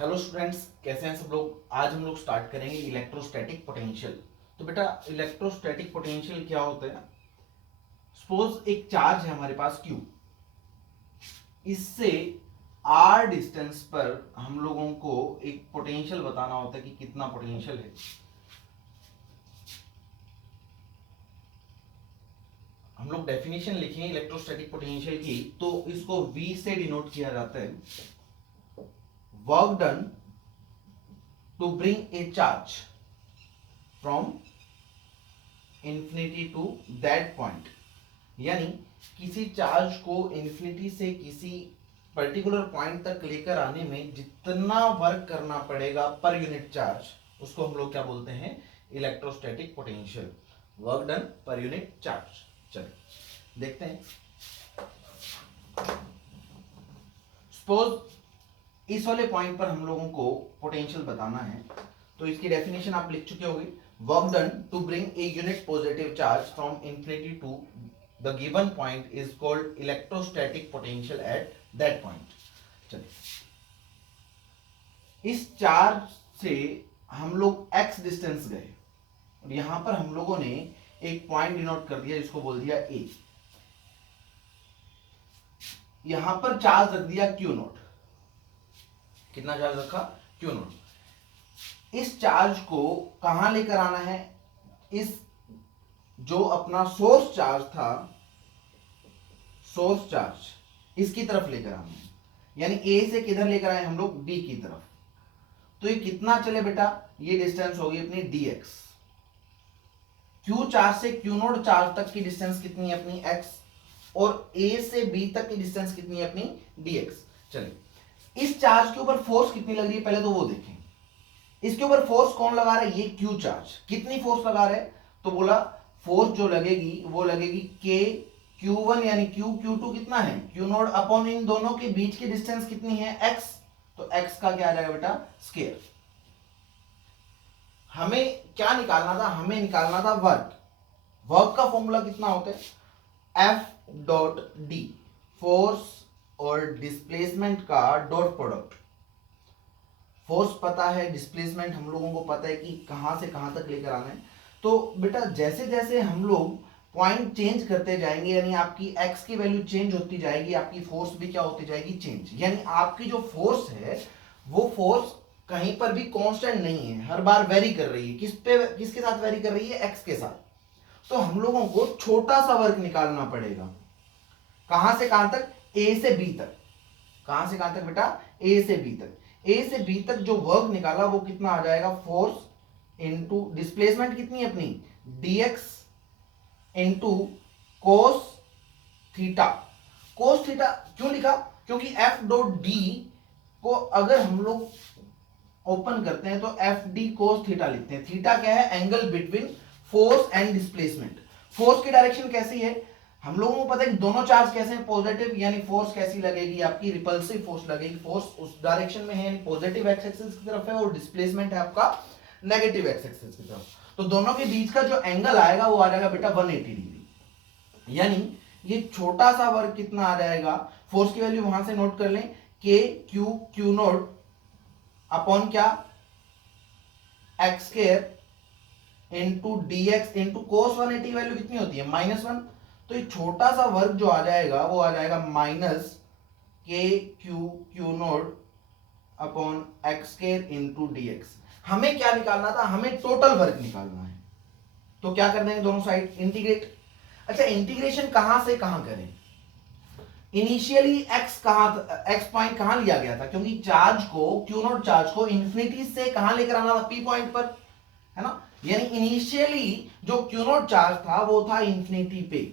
Hello students, कैसे हैं सब लोग। आज हम लोग स्टार्ट करेंगे इलेक्ट्रोस्टैटिक पोटेंशियल। तो बेटा इलेक्ट्रोस्टैटिक पोटेंशियल क्या होता है। सपोज एक चार्ज है हमारे पास Q, इससे r डिस्टेंस पर हम लोगों को एक पोटेंशियल बताना होता है कि कितना पोटेंशियल है। हम लोग डेफिनेशन लिखें इलेक्ट्रोस्टैटिक पोटेंशियल की, तो इसको V से डिनोट किया जाता है। Work done to bring a charge from infinity to that point, यानी किसी चार्ज को इन्फिनिटी से किसी पर्टिकुलर पॉइंट तक लेकर आने में जितना वर्क करना पड़ेगा पर यूनिट चार्ज, उसको हम लोग क्या बोलते हैं, electrostatic potential. Work done per unit charge. चलिए देखते हैं। सपोज इस वाले पॉइंट पर हम लोगों को पोटेंशियल बताना है, तो इसकी डेफिनेशन आप लिख चुके होंगे। Work done to bring a unit positive charge from infinity to the given point is called electrostatic potential at that point. चलिए, इस चार्ज से हम लोग x डिस्टेंस गए और यहां पर हम लोगों ने एक पॉइंट डिनोट कर दिया जिसको बोल दिया a। यहां पर चार्ज रख दिया Q नोट। कितना चार्ज रखा? Q note. इस चार्ज को कहां लेकर आना है? इस जो अपना सोर्स चार्ज था, सोर्स चार्ज इसकी तरफ लेकर आना है। यानी A से किधर लेकर आए हम लोग? B की तरफ। तो ये कितना चले बेटा? ये डिस्टेंस होगी अपनी dx। Q चार्ज से Q नोट चार्ज तक की डिस्टेंस कितनी है अपनी? x। और A से B तक की डिस्टेंस कितनी है अपनी? dx। चलिए, इस चार्ज के ऊपर फोर्स कितनी लग रही है पहले तो वो देखें। इसके ऊपर फोर्स कौन लगा रहा है? ये Q चार्ज। कितनी फोर्स लगा रहा है? तो बोला फोर्स जो लगेगी वो लगेगी K Q1 यानी Q Q2 कितना है? Q नोट अपॉन इन दोनों के बीच की डिस्टेंस कितनी है? x। तो x का क्या आ जाएगा बेटा? स्क्वायर। हमें क्या निकालना था? हमें निकालना था वर्क। वर्क का फॉर्मूला कितना होता है? F डॉट डी, फोर्स और डिस्प्लेसमेंट का डॉट प्रोडक्ट। फोर्स पता है, डिस्प्लेसमेंट हम लोगों को पता है कि कहां से कहां तक लेकर आना है। तो बेटा जैसे जैसे हम लोग पॉइंट चेंज करते जाएंगे, यानी आपकी x की वैल्यू चेंज होती जाएगी, आपकी फोर्स भी क्या होती जाएगी? चेंज। यानी आपकी जो फोर्स है वो फोर्स कहीं पर भी कांस्टेंट नहीं है, हर बार वेरी कर रही है। किसके साथ वेरी कर रही है? x के साथ। तो हम लोगों को छोटा सा वर्क निकालना पड़ेगा। कहां से कहां तक? A से B तक। कहां से कहां तक बेटा? A से B तक। A से B तक जो वर्क निकाला वो कितना आ जाएगा? फोर्स इनटू डिस्प्लेसमेंट कितनी है अपनी? dx into cos theta. Cos theta क्यों लिखा? क्योंकि F डॉट डी को अगर हम लोग ओपन करते हैं तो एफ डी कोस थीटा लिखते हैं। थीटा क्या है? Angle between force and displacement. Force की डायरेक्शन कैसी है? हम लोगों को पता है कि दोनों चार्ज कैसे हैं? पॉजिटिव। यानी फोर्स कैसी लगेगी? आपकी रिपल्सिव फोर्स लगेगी। फोर्स उस डायरेक्शन में है, यानी पॉजिटिव एक्स एक्सिस की तरफ है, और डिस्प्लेसमेंट है आपका नेगेटिव एक्स एक्सिस की तरफ। तो दोनों के बीच का जो एंगल आएगा वो आ जाएगा बेटा 180 डिग्री। यानी ये छोटा सा वर्क कितना आ जाएगा? फोर्स की वैल्यू वहां से नोट कर लें, के क्यू नोट अपॉन क्या? X square into D x into cos 180 value कितनी होती है? -1। तो ये छोटा सा वर्क जो आ जाएगा वो आ जाएगा माइनस के Q naught upon x square into D x. हमें क्या निकालना था? हमें टोटल वर्क निकालना है। तो क्या करना है? दोनों साइड इंटीग्रेट। अच्छा, इंटीग्रेशन कहां से कहां करें? इनिशियली एक्स पॉइंट कहां लिया गया था? क्योंकि चार्ज को, क्यू नोट चार्ज को इन्फिनिटी से कहां लेकर आना था? पी पॉइंट पर, है ना। यानी इनिशियली जो क्यू नोट चार्ज था वो था इन्फिनिटी पे,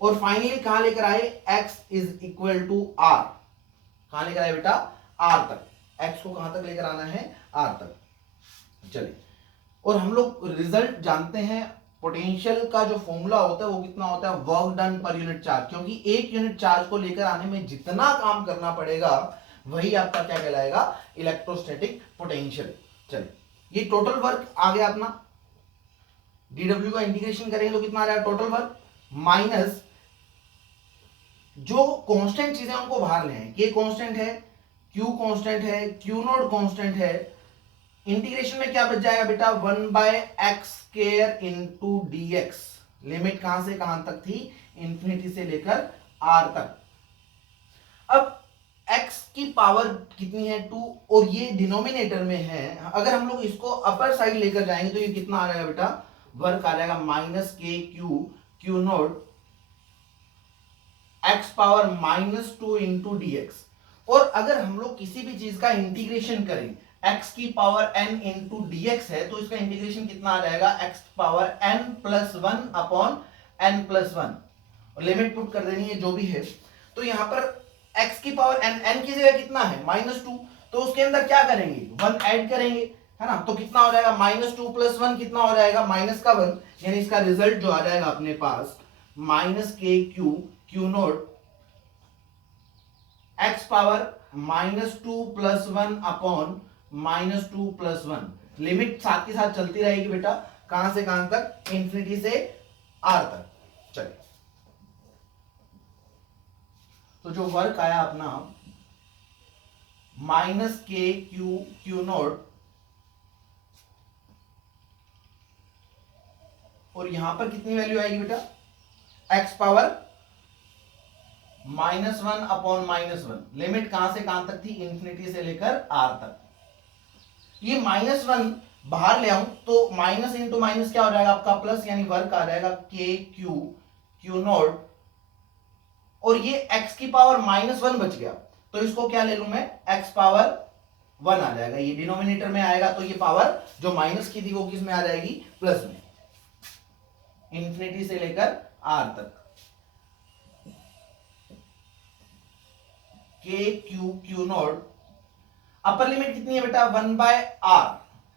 और फाइनली कहां लेकर आए? x is equal to R. कहां लेकर आए बेटा? r तक। x को कहां तक लेकर आना है? r तक। चलिए, और हम लोग रिजल्ट जानते हैं। पोटेंशियल का जो फॉर्मूला होता है वो कितना होता है? Work done per unit charge. क्योंकि एक यूनिट चार्ज को लेकर आने में जितना काम करना पड़ेगा वही आपका क्या कहलाएगा? Electrostatic potential. चलिए, ये टोटल वर्क आ गया अपना। dw का इंटीग्रेशन करेंगे तो कितना आ जाएगा टोटल वर्क? माइनस जो कांस्टेंट चीजें उनको बाहर ले आए। के कांस्टेंट है, Q कांस्टेंट है, Q नॉट कांस्टेंट है, इंटीग्रेशन में क्या बच जाएगा बेटा, 1/x² इंटू dx। लिमिट कहां से कहां तक थी, इंफिनिटी से लेकर r तक। अब x की पावर कितनी है 2, और ये डिनोमिनेटर में है, अगर हम लोग इसको अपर साइड लेकर जाएंगे तो ये कितना आ जाएगा बेटा, वर्क आ जाएगा -kq q not x power -2 into dx। और अगर हम लोग किसी भी चीज का इंटीग्रेशन करें, x की पावर n इंटू dx है, तो इसका इंटीग्रेशन कितना आ जाएगा, x power n+1 upon n+1, और लिमिट पुट कर देनी है जो भी है। तो यहां पर x की पावर n की जगह कितना है, -2, तो उसके अंदर क्या करेंगे, 1 ऐड करेंगे, है ना। तो कितना हो जाएगा, -2 + 1 कितना हो जाएगा, -1, यानी इसका रिजल्ट जो आ जाएगा अपने पास -kq q not x power -2 + 1 upon -2 + 1। Limit साथ के साथ चलती रहेगी बेटा, कहां से कहां तक, इंफिनिटी से r तक। चलिए, तो जो वर्क आया अपना -kq q नॉट, और यहां पर कितनी वैल्यू आएगी बेटा, x पावर -1 अपॉन -1। लिमिट कहां से कहां तक थी, इंफिनिटी से लेकर r तक। ये -1 बाहर ले आऊं तो माइनस इंटू माइनस क्या हो जाएगा आपका प्लस, यानी वर्क आ जाएगा kq q नॉट, और ये x की पावर -1 बच गया, तो इसको क्या ले लूं मैं, x पावर 1 आ जाएगा, ये डिनोमिनेटर में आएगा, तो ये पावर जो माइनस की थी वो किस में आ जाएगी, प्लस में, इंफिनिटी से लेकर r तक। kq नॉट, अपर लिमिट कितनी है बेटा, 1/r,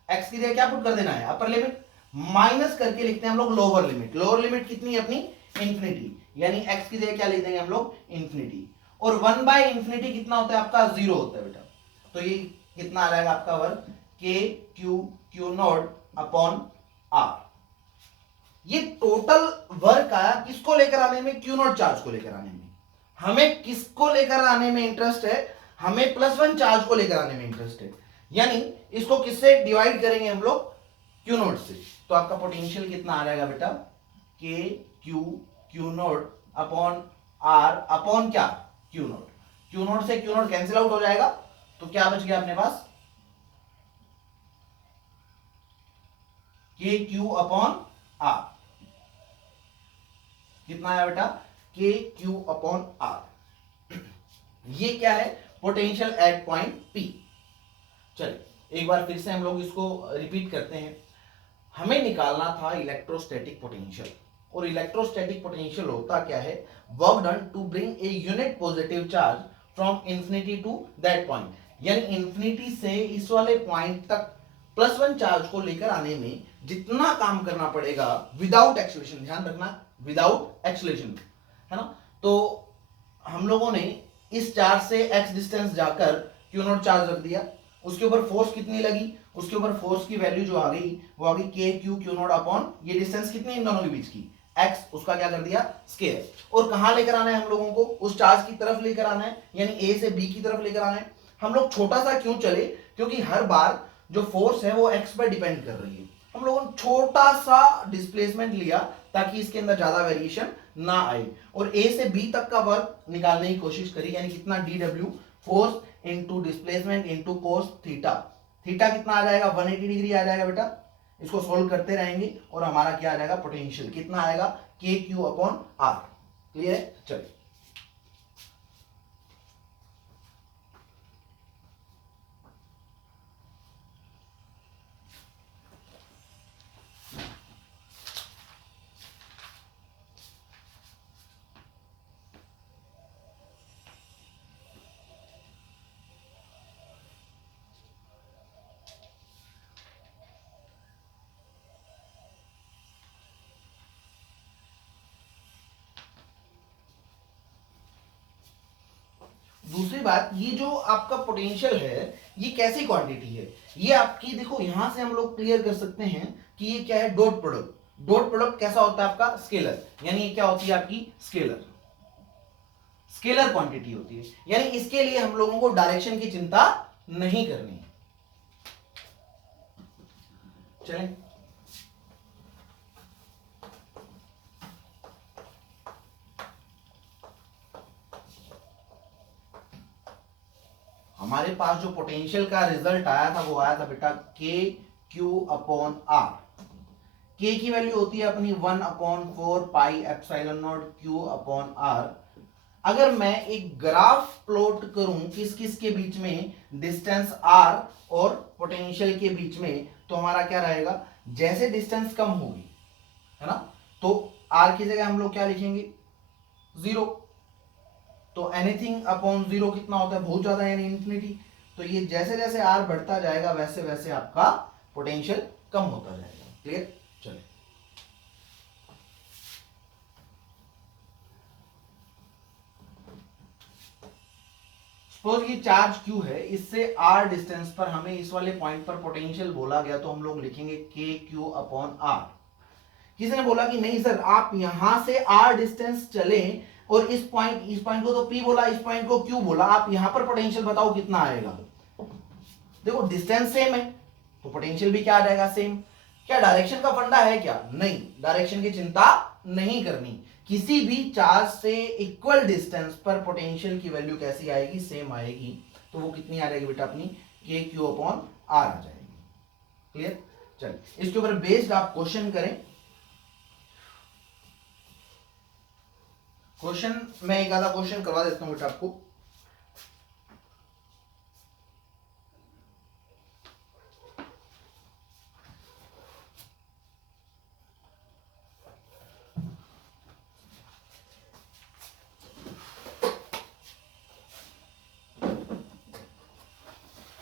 x की जगह क्या पुट कर देना है, अपर लिमिट, माइनस करके लिखते हैं हम लोग लोअर लिमिट। लोअर लिमिट कितनी है अपनी, इंफिनिटी, यानी x की जगह क्या लिख देंगे हम लोग, इंफिनिटी, और 1/∞ कितना होता है आपका, 0 होता है बेटा। तो ये कितना आ जाएगा आपका work, kq not upon r। ये टोटल वर्क आया किसको लेकर आने में, Q नॉट चार्ज को लेकर आने में। हमें किसको लेकर आने में इंटरेस्ट है, हमें +1 चार्ज को लेकर आने में इंटरेस्ट है, यानी इसको किससे डिवाइड करेंगे हम लोग, Q नॉट से। तो आपका पोटेंशियल कितना आ जाएगा बेटा, kq not upon r upon क्या, Q नॉट। Q नॉट से Q नॉट कैंसिल आउट हो जाएगा, तो क्या बच गया अपने पास, kq अपॉन r। कितना आया बेटा, kq अपॉन r। ये क्या है, पोटेंशियल एट पॉइंट P। चलिए एक बार फिर से हम लोग इसको रिपीट करते हैं। हमें निकालना था इलेक्ट्रोस्टैटिक पोटेंशियल, और इलेक्ट्रोस्टैटिक पोटेंशियल होता क्या है, work done to bring a unit positive charge from infinity to that point, यानी इंफिनिटी से इस वाले पॉइंट तक +1 चार्ज को लेकर आने में जितना काम करना पड़ेगा विदाउट एक्सेलरेशन, ध्यान रखना विदाउट एक्सेलरेशन, है ना। तो हम लोगों ने इस चार्ज से x डिस्टेंस जाकर Q नॉट चार्ज रख दिया, उसके ऊपर फोर्स कितनी लगी, उसके ऊपर फोर्स की वैल्यू जो आ गई वो आ गई kq q नॉट अपॉन, ये डिस्टेंस कितनी इन दोनों के बीच की, x, उसका क्या कर दिया स्केयर। और कहां लेकर आना है हम लोगों को, उस चार्ज की तरफ लेकर आना है, यानी a से b की तरफ लेकर आना है। हम लोग छोटा सा क्यों चले, क्योंकि हर बार जो फोर्स है वो x पर डिपेंड कर रही है। हम लोगों ने छोटा सा डिस्प्लेसमेंट लिया ताकि इसके अंदर ज्यादा वेरिएशन ना आए, और a से b तक का वर्क निकालने की कोशिश करी, यानी कितना dw, force into displacement into cos theta. Theta कितना आ जाएगा, 180 डिग्री आ जाएगा बेटा। इसको सोल्व करते रहेंगे और हमारा क्या आ जाएगा, पोटेंशियल कितना आएगा, kq अपॉन r। क्लियर है, चलिए दूसरी बात, ये जो आपका पोटेंशियल है ये कैसी क्वांटिटी है, ये आपकी देखो यहां से हम लोग क्लियर कर सकते हैं कि ये क्या है, डॉट प्रोडक्ट। डॉट प्रोडक्ट कैसा होता है आपका, स्केलर, यानी ये क्या होती है आपकी स्केलर। स्केलर क्वांटिटी होती है, यानी इसके लिए हम लोगों को डायरेक्शन की चिंता नहीं करनी है। चलें, हमारे पास जो पोटेंशियल का रिजल्ट आया था वो आया था बेटा के क्यू अपॉन आर। के की वैल्यू होती है अपनी 1/4 pi epsilon not Q upon R. अगर मैं एक ग्राफ प्लॉट करूं किस किस के बीच में, डिस्टेंस आर और पोटेंशियल के बीच में, तो हमारा क्या रहेगा, जैसे डिस्टेंस कम होगी, है ना, तो आर की जगह हम लोग क्या लिखेंगे, 0। तो एनीथिंग अपॉन 0 कितना होता है, बहुत ज्यादा, यानी इंफिनिटी। तो ये जैसे जैसे आर बढ़ता जाएगा वैसे वैसे आपका पोटेंशियल कम होता जाएगा। क्लियर? चलिए, सपोज ये चार्ज Q है, इससे r डिस्टेंस पर हमें इस वाले पॉइंट पर पोटेंशियल बोला गया, तो हम लोग लिखेंगे के क्यू अपॉन आर। किसी ने बोला कि नहीं सर आप यहां से r डिस्टेंस चले और इस पॉइंट को तो P बोला, इस पॉइंट को Q बोला, आप यहां पर पोटेंशियल बताओ कितना आएगा। देखो डिस्टेंस सेम है तो पोटेंशियल भी क्या आ जाएगा, सेम। क्या डायरेक्शन का फंडा है क्या, नहीं, डायरेक्शन की चिंता नहीं करनी। किसी भी चार्ज से इक्वल डिस्टेंस पर पोटेंशियल की वैल्यू कैसी आएगी, सेम आएगी। तो वो कितनी आ जाएगी बेटा अपनी, के क्यू अपॉन आर आ जाएगी। क्लियर? चलिए, इसके ऊपर बेस्ड आप क्वेश्चन करें। क्वेश्चन मैं एक आधा क्वेश्चन करवा देता हूं बेटा आपको।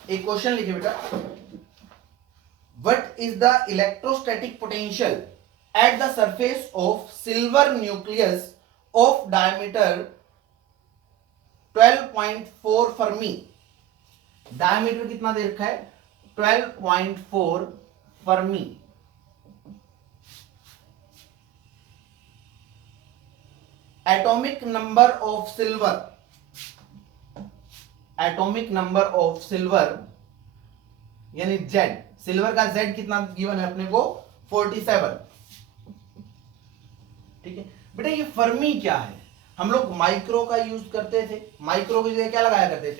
एक क्वेश्चन लिखिए बेटा, what is the electrostatic potential at the surface of silver nucleus of diameter 12.4 Fermi. Diameter कितना दे रखा है, 12.4 Fermi. Atomic number of silver, atomic number of silver यानी जेड, सिल्वर का जेड कितना गिवन है अपने को, 47। ठीक है बेटा, ये फर्मी क्या है, हम लोग माइक्रो का यूज करते थे, माइक्रो की जगह क्या लगाया करते,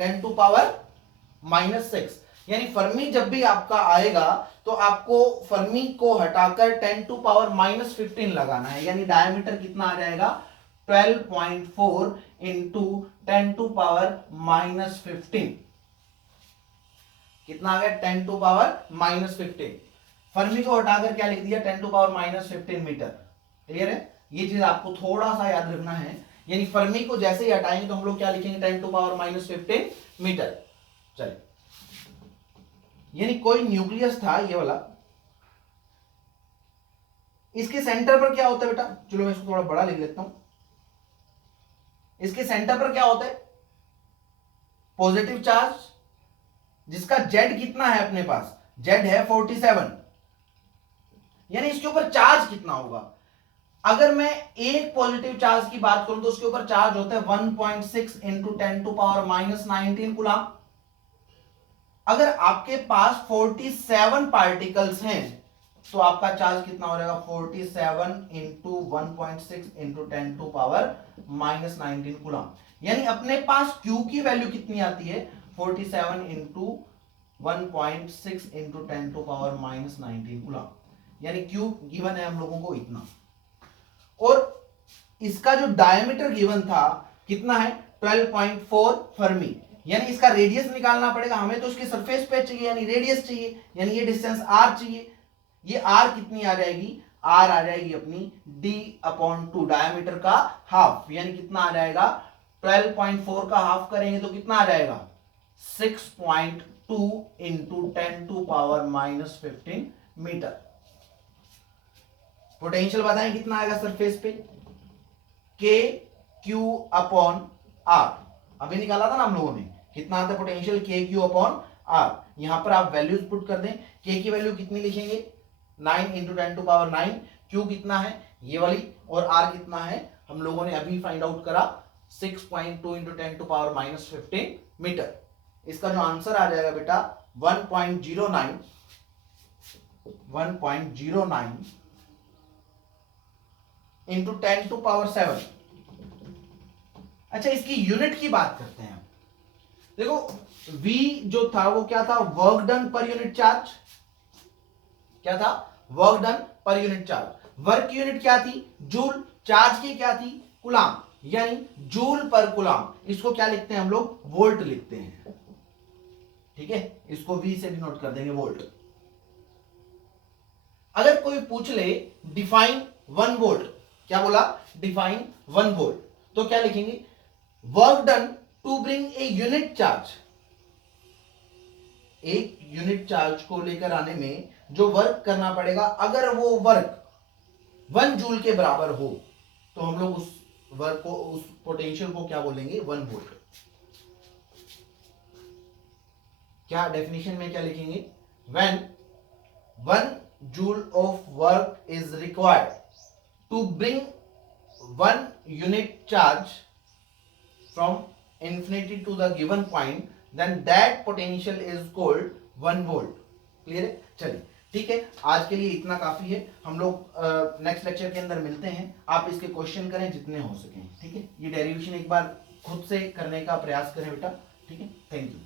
10⁻⁻⁶। यानी फर्मी जब भी आपका आएगा तो आपको फर्मी को हटाकर 10⁻⁻15 लगाना है, यानी डायमीटर कितना आ जाएगा, 12.4 इंटू 10⁻⁻15। कितना आ गया, 10⁻⁻15। फर्मी को हटाकर क्या लिख दिया, 10⁻⁻15 मीटर। क्लियर है? ये चीज आपको थोड़ा सा याद रखना है, यानी फर्मी को जैसे ही हटाएंगे तो हम लोग क्या लिखेंगे, 10⁻⁻15 मीटर। चलिए, यानी कोई न्यूक्लियस था ये वाला, इसके सेंटर पर क्या होता है बेटा, चलो मैं इसको थोड़ा बड़ा लिख लेता हूं। इसके सेंटर पर क्या होता है, पॉजिटिव चार्ज, जिसका जेड कितना है अपने पास, जेड है 47। यानी इसके ऊपर चार्ज कितना होगा, अगर मैं एक पॉजिटिव चार्ज की बात करूं तो उसके ऊपर चार्ज होता है 1.6 इंटू 10⁻⁻19 कूलम। अगर आपके पास 47 पार्टिकल्स हैं तो आपका चार्ज कितना हो जाएगा, 47 इंटू 1.6 इंटू 10⁻⁻19 कूलम। यानी अपने पास Q की वैल्यू कितनी आती है, 47 इंटू 1.6 इंटू 10⁻⁻19 कूलम। यानी Q गिवन है हम लोगों को इतना, और इसका जो डायमीटर गिवन था कितना है, 12.4 फर्मी। यानी इसका रेडियस निकालना पड़ेगा हमें, तो उसकी सरफेस पे चाहिए, यानी रेडियस चाहिए, यानी ये डिस्टेंस r चाहिए। ये r कितनी आ जाएगी, r आ जाएगी अपनी d/2, डायमीटर का हाफ, यानी कितना आ जाएगा, 12.4 का हाफ करेंगे तो कितना आ जाएगा, 6.2 इंटू 10⁻⁻15 मीटर। पोटेंशियल बताएं कितना आएगा सरफेस पे, के क्यू अपॉन आर। अभी निकाला था ना हम लोगों ने, कितना आता है पोटेंशियल, के क्यू अपॉन आर। यहां पर आप वैल्यूज पुट कर दें, के की वैल्यू कितनी लिखेंगे, 9 इंटू 10⁻9, क्यू कितना है ये वाली, और आर कितना है हम लोगों ने अभी फाइंड आउट करा, 6.2 into 10 to power minus 15 meter. इसका जो आंसर आ जाएगा बेटा 1.09 इंटू 10 टू पावर 7। अच्छा, इसकी यूनिट की बात करते हैं। देखो V जो था वो क्या था, work done per unit charge. क्या था, work done per unit charge. Work की यूनिट क्या थी, जूल। चार्ज की क्या थी, कुलाम, यानी जूल पर कुलाम। इसको क्या लिखते हैं हम लोग, वोल्ट लिखते हैं। ठीक है, इसको V से डिनोट कर देंगे, वोल्ट। अगर कोई पूछ ले डिफाइन 1 वोल्ट, क्या बोला, डिफाइन 1 वोल्ट, तो क्या लिखेंगे, work done to bring a unit charge. एक यूनिट चार्ज को लेकर आने में जो वर्क करना पड़ेगा, अगर वो वर्क 1 जूल के बराबर हो, तो हम लोग उस वर्क को, उस पोटेंशियल को क्या बोलेंगे, 1 वोल्ट। क्या डेफिनेशन में क्या लिखेंगे, when 1 joule of work is required to bring 1 unit charge from infinity to the given point, then that potential is called 1 volt। Clear है, चलिए ठीक है, आज के लिए इतना काफी है। हम लोग नेक्स्ट लेक्चर के अंदर मिलते हैं। आप इसके क्वेश्चन करें जितने हो सके, ठीक है। ये डेरिवेशन एक बार खुद से करने का प्रयास करें बेटा, ठीक है। Thank you.